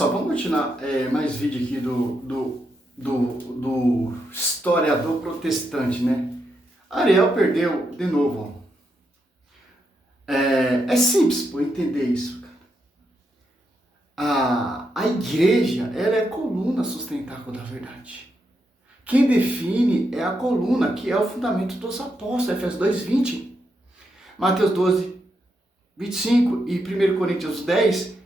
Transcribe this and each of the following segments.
só, vamos continuar mais vídeo aqui do historiador protestante, né? Ariel perdeu de novo. É simples para entender isso, cara. A igreja, ela é a coluna sustentável da verdade. Quem define é a coluna, que é o fundamento dos apóstolos, Efésios 2:20, Mateus 12:25 e 1 Coríntios 10.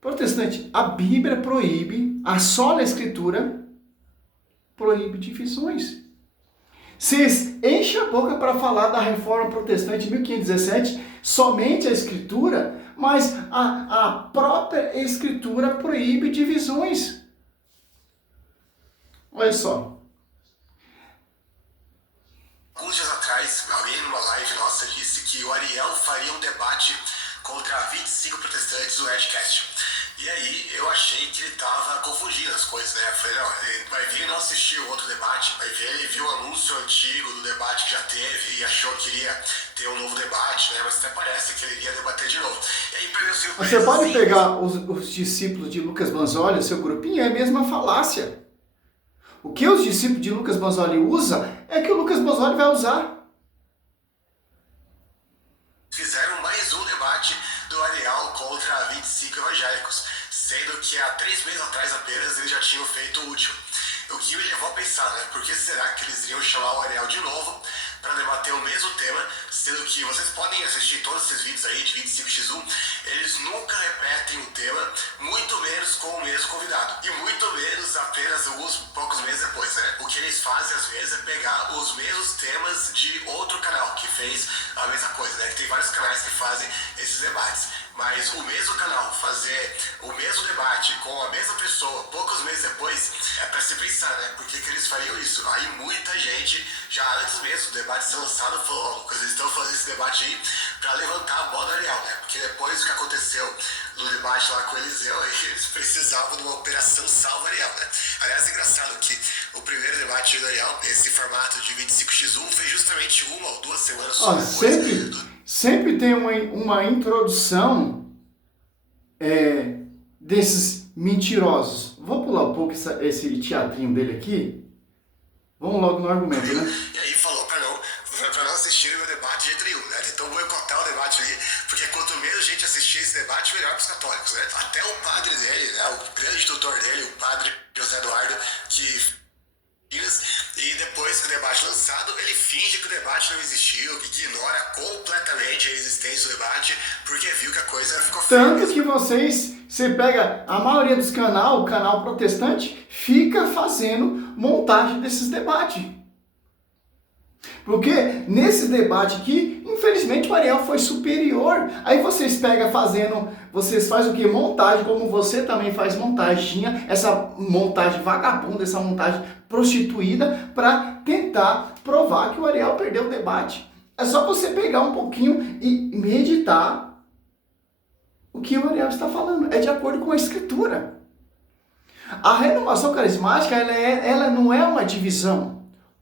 Protestante, a Bíblia proíbe, a sola Escritura proíbe divisões. Vocês enchem a boca para falar da reforma protestante de 1517, somente a Escritura, mas a própria Escritura proíbe divisões. Olha só. Alguns dias atrás, alguém numa live nossa disse que o Ariel faria um debate contra 25 protestantes do Edcast. E aí eu achei que ele tava confundindo as coisas, né? Eu falei, não, ele vai vir e não assistir o outro debate, vai ver, ele viu o anúncio antigo do debate que já teve e achou que iria ter um novo debate, né? Mas até parece que ele iria debater de novo. E aí, pra você pode pegar os discípulos de Lucas Manzolli, seu grupinho, é a mesma falácia. O que os discípulos de Lucas Manzolli usam é que o Lucas Manzolli vai usar. Fizeram mais um debate do Ariel contra 25 evangélicos, sendo que há 3 meses atrás apenas eles já tinham feito o último. O que me levou a pensar, né? Por que será que eles iriam chamar o Ariel de novo para debater o mesmo tema, sendo que vocês podem assistir todos esses vídeos aí de 25x1, eles nunca repetem o tema, muito menos com o mesmo convidado, e muito menos apenas alguns poucos meses depois, né? O que eles fazem às vezes é pegar os mesmos temas de outro canal que fez a mesma coisa, né? Que tem vários canais que fazem esses debates. Mas o mesmo canal fazer o mesmo debate com a mesma pessoa poucos meses depois é para se pensar, né? Por que eles fariam isso? Aí muita gente, já antes mesmo do debate ser lançado, falou: Lucas, eles estão fazendo esse debate aí para levantar a bola do Ariel, né? Porque depois do que aconteceu no debate lá com o Eliseu, eles precisavam de uma operação salva Ariel, né? Aliás, é engraçado que o primeiro debate do Ariel, esse formato de 25x1, fez justamente 1 ou 2 semanas só. Sempre tem uma introdução desses mentirosos. Vou pular um pouco esse teatrinho dele aqui. Vamos logo no argumento, né? E aí falou pra não assistir o meu debate de jeito nenhum, né? Tentou boicotar o debate ali, porque quanto menos gente assistir esse debate, melhor pros católicos, né? Até o padre dele, né? O grande tutor dele, o padre José Eduardo, que... E depois do debate lançado, ele finge que o debate não existiu, que ignora completamente a existência do debate, porque viu que a coisa ficou feia. Tanto que você pega a maioria dos canais, o canal protestante, fica fazendo montagem desses debates. Porque nesse debate aqui, infelizmente o Ariel foi superior. Aí vocês vocês fazem o que? Montagem, como você também faz montagem. Tinha essa montagem vagabunda, essa montagem prostituída para tentar provar que o Ariel perdeu o debate. É só você pegar um pouquinho e meditar o que o Ariel está falando. É de acordo com a Escritura. A renovação carismática, ela não é uma divisão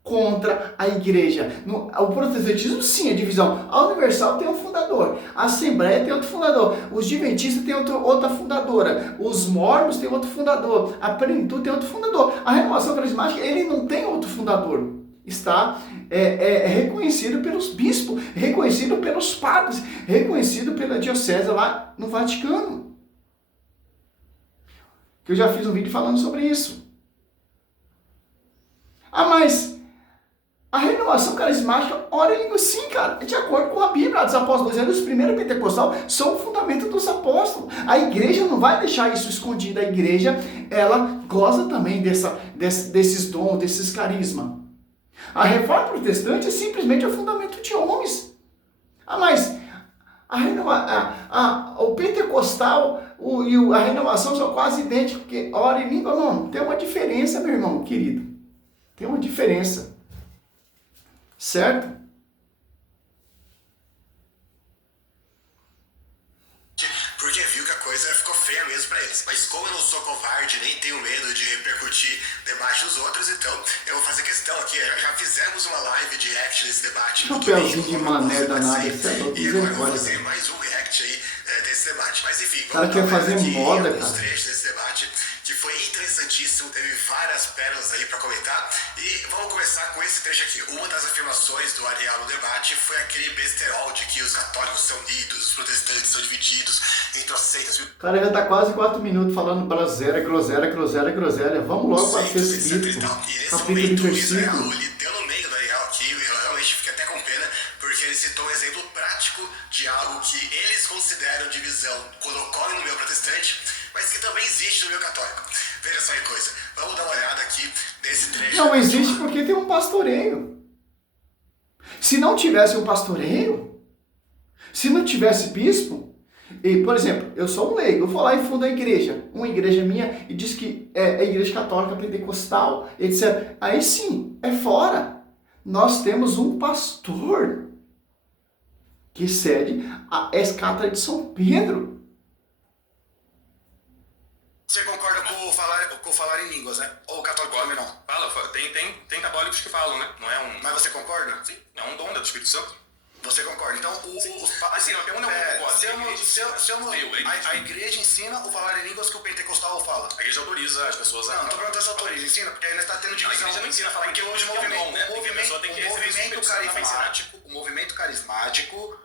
contra a igreja. O protestantismo sim é divisão. A Universal tem um fundador, a Assembleia tem outro fundador, os Adventistas tem outra fundadora, os Mormons tem outro fundador, a Plenitude tem outro fundador. A renovação carismática, ele não tem outro fundador. Está reconhecido pelos bispos, reconhecido pelos padres, reconhecido pela diocese lá no Vaticano. Que eu já fiz um vídeo falando sobre isso. Mas a renovação carismática, ora em língua, sim, cara, de acordo com a Bíblia, dos apóstolos, dizendo, os primeiros pentecostais são o fundamento dos apóstolos. A igreja não vai deixar isso escondido. A igreja, ela goza também desses dons, desses carismas. A reforma protestante é simplesmente o fundamento de homens. Mas o pentecostal e a renovação são quase idênticos, porque ora em língua, não, tem uma diferença, meu irmão querido. Tem uma diferença. Certo? Porque viu que a coisa ficou feia mesmo pra eles. Mas como eu não sou covarde, nem tenho medo de repercutir debate dos outros, então eu vou fazer questão aqui. Já fizemos uma live de react nesse debate. Chapeuzinho de mané danado. E agora eu vou fazer mais um react aí desse debate. Mas enfim, O cara quer fazer moda, alguns cara. trechos desse debate que foi interessantíssimo, teve várias pérolas aí para comentar. E vamos começar com esse trecho aqui. Uma das afirmações do Ariel no debate foi aquele besterol de que os católicos são unidos, os protestantes são divididos entre as seitas. O cara já tá quase 4 minutos falando groselha, groselha, groselha, groselha. Vamos logo para o texto bíblico. E nesse Capítulo e momento, o versículo. Israel, ele deu no meio do Ariel aqui, eu realmente fiquei até com pena, porque ele citou um exemplo prático de algo que eles consideram divisão quando ocorre no meio protestante, mas que também existe no meio católico. Veja só que coisa. Vamos dar uma olhada aqui nesse trecho. Não existe porque tem um pastoreio. Se não tivesse um pastoreio, se não tivesse bispo, e, por exemplo, eu sou um leigo, eu vou lá e fundo a igreja, uma igreja minha, e diz que é a igreja católica pentecostal, etc. Aí sim, é fora. Nós temos um pastor que cede a escátedra de São Pedro. Você concorda com o falar em línguas, né? Ou o católico também não? Tem católicos que falam, né? Não é um... Mas você concorda? Sim, é um dom do Espírito Santo. Você concorda? Então, Assim, a pergunta é a igreja ensina o falar em línguas que o pentecostal fala. A igreja autoriza as pessoas a... Não tô perguntando se autoriza, ensina, porque ainda está tendo divisão. A igreja não ensina a falar porque hoje o movimento carismático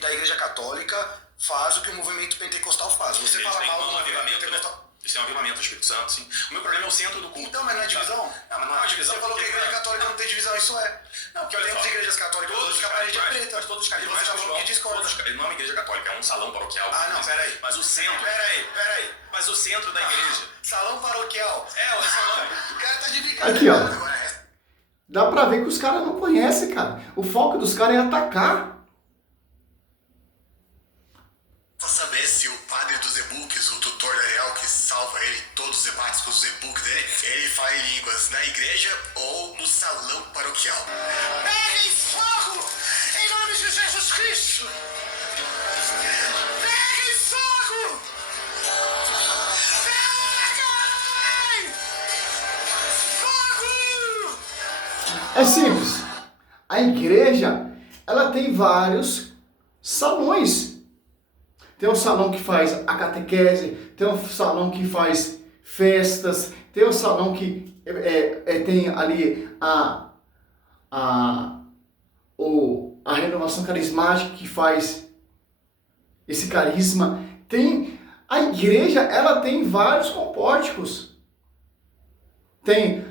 da igreja católica faz o que o movimento pentecostal faz. Você Eles fala têm mal do um movimento avivamento, pentecostal. né? Eles têm um avivamento do Espírito Santo, sim. O meu problema é o centro do culto. Então, mas não é divisão? Não, mas não é uma divisão. Você falou que a igreja católica não tem divisão, isso é. Não, porque temos igrejas católicas hoje que a parede é preta. Mas todos os E você carismáticos já falou que discorda. não é uma igreja católica, é um salão paroquial. Ah, não, peraí. Mas o centro... Peraí. Mas o centro da igreja... Salão paroquial. O salão... O cara tá de brincadeira. Aqui, ó. Dá pra ver que os caras não conhecem, cara. O foco dos caras é atacar. Pra saber se o padre dos e-books, o tutor da Ariel, que salva ele em todos os debates com os e-books dele, ele fala em línguas na igreja ou no salão paroquial. Peguem fogo! Em nome de Jesus Cristo! Peguem fogo! Peguem! Fogo! É simples. A igreja, ela tem vários salões. Tem um salão que faz a catequese, tem um salão que faz festas, tem um salão que tem ali a renovação carismática que faz esse carisma. A igreja, ela tem vários compórticos. Tem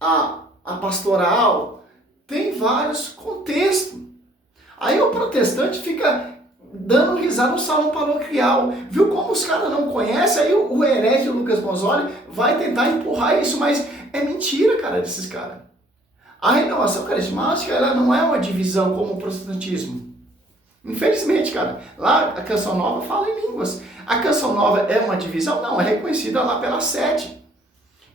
a pastoral, tem vários contextos. Aí o protestante fica dando risada no salão paroquial. Viu como os caras não conhecem? Aí o herege, o Lucas Bozzoli, vai tentar empurrar isso, mas é mentira, cara, desses caras. A renovação carismática, ela não é uma divisão como o protestantismo. Infelizmente, cara. Lá a Canção Nova fala em línguas. A Canção Nova é uma divisão? Não, é reconhecida lá pela sete.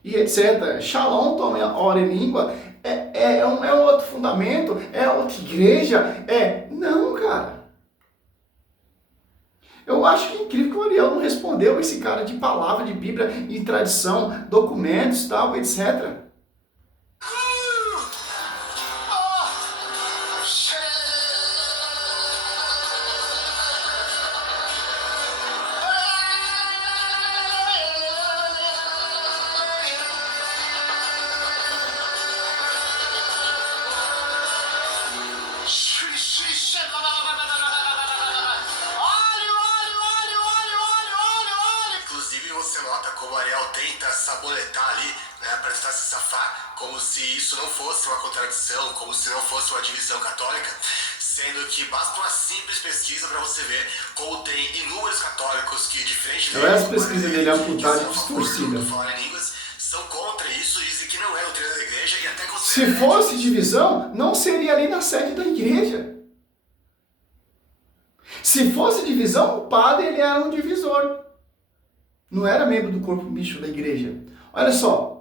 E etc. Shalom, tome ora em língua. É um outro fundamento, é outra igreja. Não, cara. Eu acho que é incrível que o Ariel não respondeu esse cara de palavra, de Bíblia e tradição, documentos, tal, etc. Como se isso não fosse uma contradição, como se não fosse uma divisão católica, sendo que basta uma simples pesquisa para você ver como tem inúmeros católicos que, diferente dele, as pesquisas dele é amputada e distorcida. Falar em línguas, são contra isso, dizem que não é doutrina da igreja e até Se fosse divisão, não seria ali na sede da igreja. Se fosse divisão, o padre ele era um divisor. Não era membro do corpo místico da igreja. Olha só.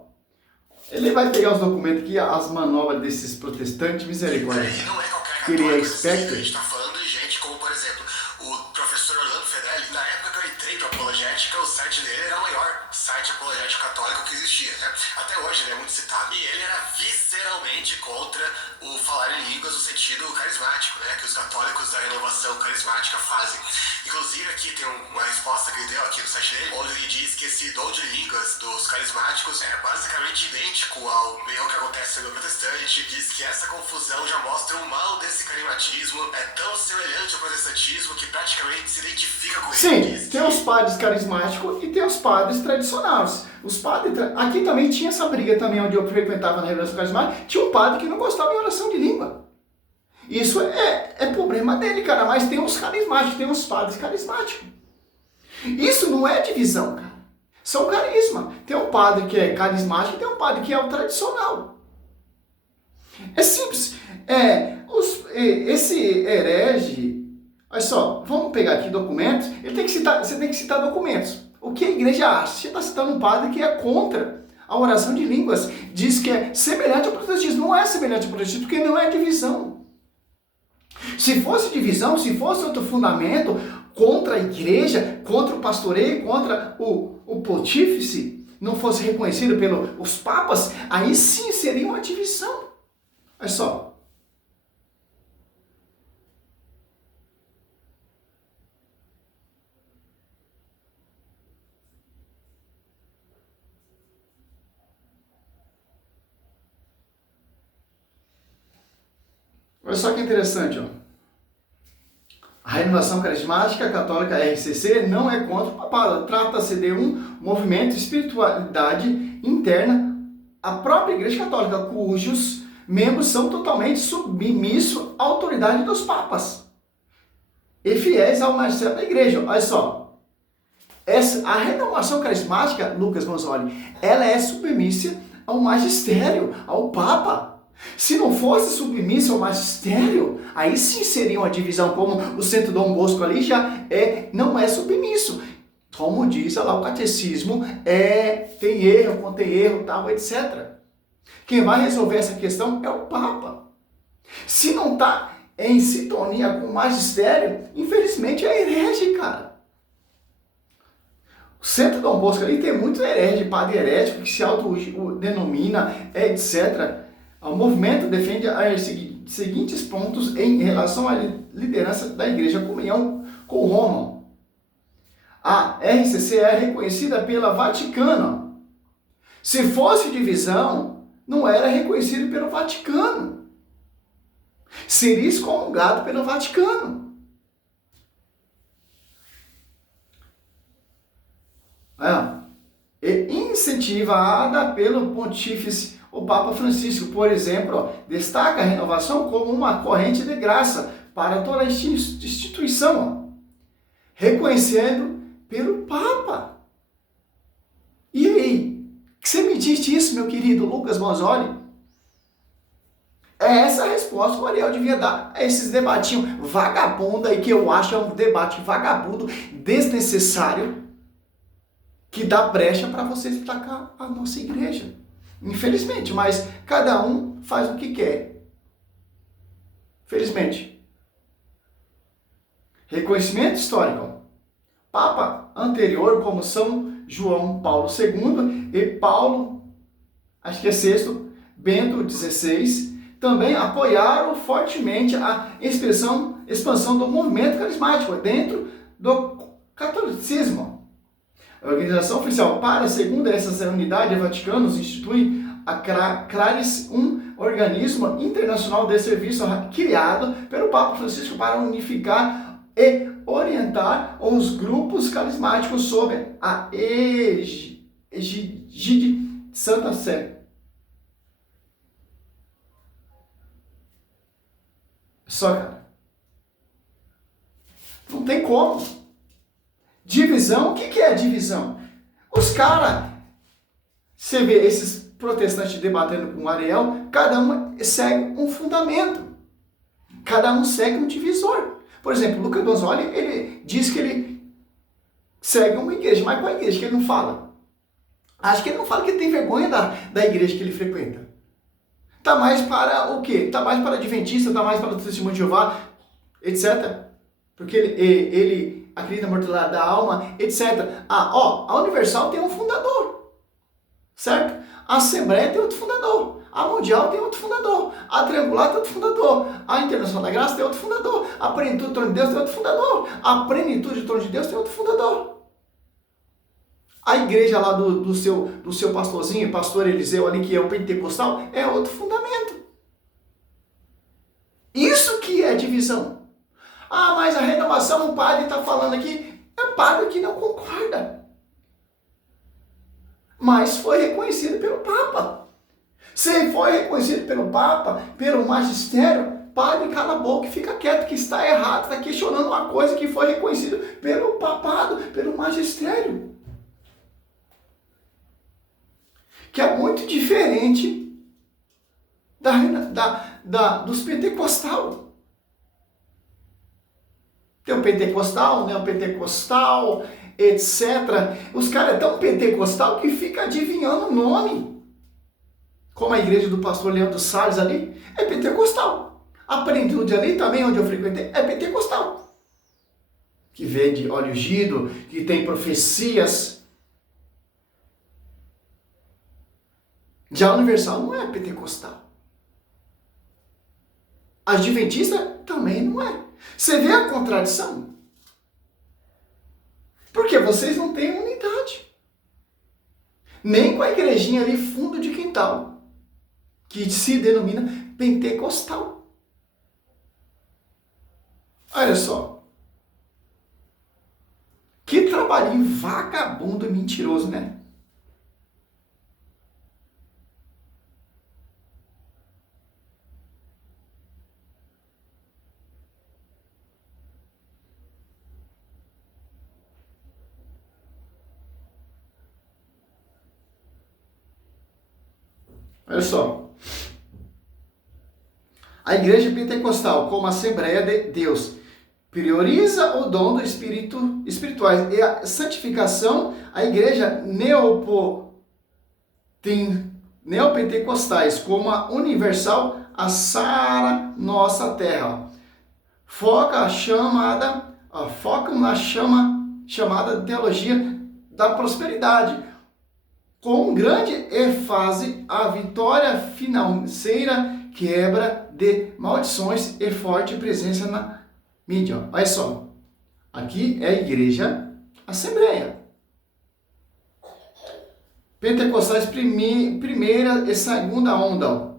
Ele vai pegar os documentos aqui, as manobras desses protestantes, misericórdia. E não é qualquer Que ele é católico, expecto. a gente está falando de gente como, por exemplo, o professor Orlando Fedeli. Na época que eu entrei para apologética, o site dele era o maior site apologético católico que existia, né? Até hoje ele é muito citado. E ele era visceralmente contra o falar em línguas no sentido carismático, né? Que os católicos da renovação carismática fazem. Inclusive aqui tem uma resposta que ele deu aqui no site dele, onde ele diz que esse dom de línguas dos carismáticos é basicamente idêntico ao meio que acontece no protestante. Diz que essa confusão já mostra o mal desse carismatismo, é tão semelhante ao protestantismo que praticamente se identifica com ele. Sim, tem os padres carismáticos e tem os padres tradicionais. Os padres, aqui também tinha essa briga também, onde eu frequentava na revelação carismática, tinha um padre que não gostava de oração de língua. Isso é problema dele, cara, mas tem os carismáticos, tem os padres carismáticos. Isso não é divisão, cara. São carisma. Tem um padre que é carismático e tem um padre que é o tradicional. É simples. Esse herege, olha só, vamos pegar aqui documentos, você tem que citar documentos. O que a igreja acha? Você está citando um padre que é contra a oração de línguas, diz que é semelhante ao protestantismo. Não é semelhante ao protestantismo, porque não é divisão. Se fosse divisão, se fosse outro fundamento contra a igreja, contra o pastoreio, contra o pontífice, não fosse reconhecido pelos papas, aí sim seria uma divisão. Olha só. Olha só que interessante, ó. A renovação carismática católica RCC não é contra o papado. Trata-se de um movimento de espiritualidade interna à própria Igreja Católica, cujos membros são totalmente submissos à autoridade dos papas e fiéis ao magistério da Igreja. Olha só. A renovação carismática, Lucas Manzoli, ela é submissa ao magistério, ao papa. Se não fosse submissa ao magistério, aí sim seria uma divisão, como o Centro Dom Bosco ali não é submisso. Como diz lá o catecismo, tem erro, contém erro, tal, etc. Quem vai resolver essa questão é o Papa. Se não está em sintonia com o magistério, infelizmente é herege, cara. O Centro Dom Bosco ali tem muito herege, padre herético, que se autodenomina, etc. O movimento defende os seguintes pontos em relação à liderança da Igreja, a comunhão com Roma. A RCC é reconhecida pela Vaticano. Se fosse divisão, não era reconhecido pelo Vaticano. Seria excomungado pelo Vaticano. E incentivada pelo pontífice, o Papa Francisco, por exemplo, destaca a renovação como uma corrente de graça para toda a instituição, reconhecendo pelo Papa. E aí? Que você me diz isso, meu querido Lucas Manzoli? É essa a resposta que o Ariel devia dar a esses debatinhos vagabundo aí, que eu acho um debate vagabundo, desnecessário, que dá brecha para você destacar a nossa igreja. Infelizmente, mas cada um faz o que quer. Felizmente. Reconhecimento histórico. Papa anterior, como São João Paulo II e Paulo, acho que é sexto, Bento XVI, também apoiaram fortemente a expansão do movimento carismático dentro do catolicismo. A organização oficial para a segunda essa unidade Vaticano institui a CRARES, um organismo internacional de serviço criado pelo Papa Francisco para unificar e orientar os grupos carismáticos sob a egide de Santa Sé. Só, cara, não tem como. Divisão, o que é divisão? Os caras, você vê esses protestantes debatendo com o Ariel, cada um segue um fundamento. Cada um segue um divisor. Por exemplo, Lucas Manzoli, ele diz que ele segue uma igreja, mas qual igreja que ele não fala? Acho que ele não fala que ele tem vergonha da igreja que ele frequenta. Tá mais para o quê? Tá mais para adventista, tá mais para o testemunho de Jeová, etc. Porque ele acredita na mortalidade da alma, etc. A Universal tem um fundador, certo? A Assembleia tem outro fundador. A Mundial tem outro fundador. A Triangular tem outro fundador. A Internacional da Graça tem outro fundador. A Plenitude do Trono de Deus tem outro fundador. A Plenitude do Trono de Deus tem outro fundador. A igreja lá do seu pastorzinho, pastor Eliseu ali, que é o pentecostal, é outro fundamento. Isso que é divisão. Mas a renovação, o padre está falando aqui, é padre que não concorda. Mas foi reconhecido pelo Papa. Se foi reconhecido pelo Papa, pelo magistério, padre, cala a boca e fica quieto, que está errado, está questionando uma coisa que foi reconhecida pelo papado, pelo magistério. Que é muito diferente dos pentecostal. Tem o pentecostal, neopentecostal, etc. Os caras é tão pentecostal que fica adivinhando o nome. Como a igreja do pastor Leandro Salles ali, é pentecostal. A Plenitude ali também, onde eu frequentei, é pentecostal. Que vende óleo ungido, que tem profecias. Já a Universal não é pentecostal. A Adventista também não é. Você vê a contradição? Porque vocês não têm unidade. Nem com a igrejinha ali, fundo de quintal, que se denomina pentecostal. Olha só. Que trabalhinho vagabundo e mentiroso, né? Olha só. A igreja pentecostal, como Assembleia de Deus, prioriza o dom do Espírito espirituais e a santificação. A igreja neopentecostais, como a Universal, a Sara Nossa Terra, focam na chamada teologia da prosperidade, com grande ênfase a vitória financeira, quebra de maldições e forte presença na mídia. Olha só, aqui é a igreja Assembleia. Pentecostais, primeira e segunda onda.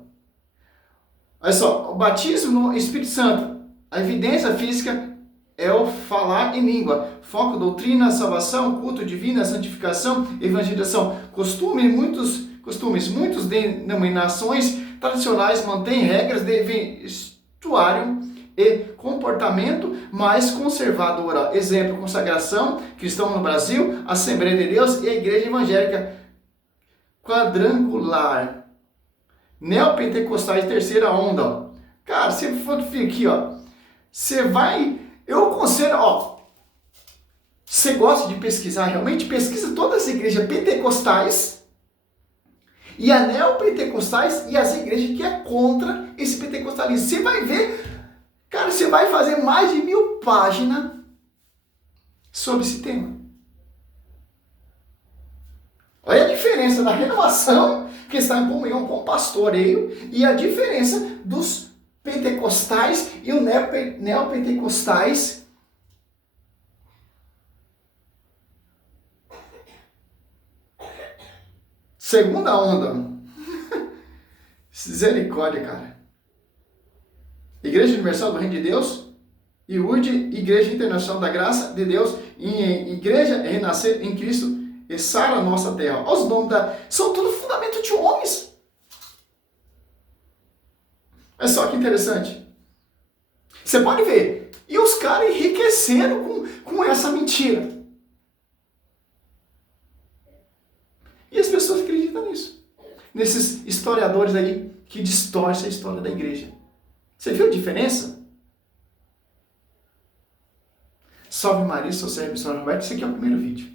Olha só, o batismo no Espírito Santo, a evidência física é o falar em língua. Foco, doutrina, salvação, culto divino, santificação, evangelização. Muitas denominações tradicionais mantêm regras de vestuário e comportamento mais conservadora. Exemplo, consagração, cristão no Brasil, Assembleia de Deus e a Igreja Evangélica Quadrangular. Neopentecostais, terceira onda. Cara, se for aqui, você vai... Eu aconselho, você gosta de pesquisar realmente? Pesquisa todas as igrejas pentecostais e a neopentecostais e as igrejas que é contra esse pentecostalismo. Você vai ver, cara, você vai fazer mais de 1000 páginas sobre esse tema. Olha a diferença da renovação, que está em comunhão com o pastoreio, e a diferença dos pentecostais e os neopentecostais. Segunda onda. Misericórdia, cara. Igreja Universal do Reino de Deus, IURD, Igreja Internacional da Graça de Deus, Igreja Renascer em Cristo e Sara Nossa Terra. Olha os nomes são tudo fundamento de homens. Olha só que interessante. Você pode ver. E os caras enriqueceram com essa mentira. E as pessoas acreditam nisso. Nesses historiadores aí que distorcem a história da igreja. Você viu a diferença? Salve Maria, sou Sérgio Missionário Roberto. Esse aqui é o primeiro vídeo.